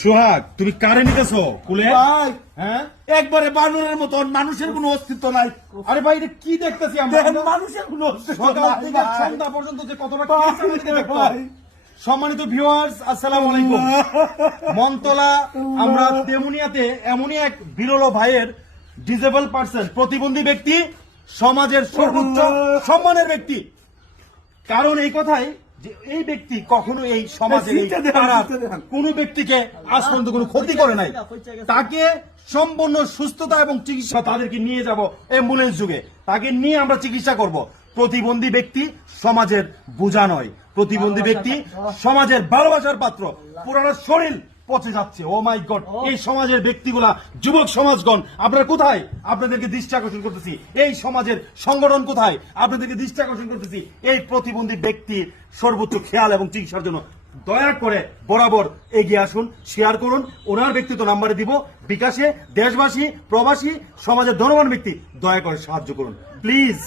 সোহাগ তুমি কারে নিতেছো কুলে? ভাই হ্যাঁ একবারে বানরের মতন, মানুষের কোনো অস্তিত্ব নাই। আরে ভাই এটা কি দেখতেছি আমরা? দেখেন, মানুষের কোনো অস্তিত্ব সকাল নাই থেকে ভাই। সন্ধ্যা পর্যন্ত যে কতটা ভাই, কেস আমাদেরকে দেখতে হয়। ভাই। সম্মানিত ভিউয়ার্স, আসসালামু আলাইকুম। মনতলা আমরা তেমুনিয়াতে এমনই এক বিরল ভাইয়ের ডিসেবল পার্সন, প্রতিবন্ধী ব্যক্তি, সমাজের সর্বোচ্চ সম্মানের ব্যক্তি। কারণ এই কথাই যে এই ব্যক্তি কখনো এই সমাজের এই সিটটা দেন, পাড়ার সিটটা দেন। কোনো ব্যক্তিকে আজ পর্যন্ত কোনো ক্ষতি করে নাই। তাকে সম্পূর্ণ সুস্থতা এবং চিকিৎসা তাদেরকে নিয়ে যাব অ্যাম্বুলেন্স যুগে, তাকে নিয়ে আমরা চিকিৎসা করব। প্রতিবন্ধী ব্যক্তি সমাজের বোঝা নয়, প্রতিবন্ধী ব্যক্তি সমাজের ভালোবাসার পাত্র। পুরানো শরীর পচে যাচ্ছে। ও মাই গড, এই সমাজের ব্যক্তিগুলা, যুবক সমাজগণ আপনারা কোথায়? আপনাদেরকে দৃষ্টি আকর্ষণ করতেছি। এই সমাজের সংগঠন কোথায়? আপনাদেরকে দৃষ্টি আকর্ষণ করতেছি। এই প্রতিবন্ধী ব্যক্তির সর্বোচ্চ খেয়াল এবং চিকিৎসার জন্য দয়া করে বরাবর এগিয়ে আসুন, শেয়ার করুন। ওনার ব্যক্তিত্ব নাম্বারে দিব বিকাশে। দেশবাসী, প্রবাসী, সমাজের ধনবান ব্যক্তি দয়া করে সাহায্য করুন প্লিজ।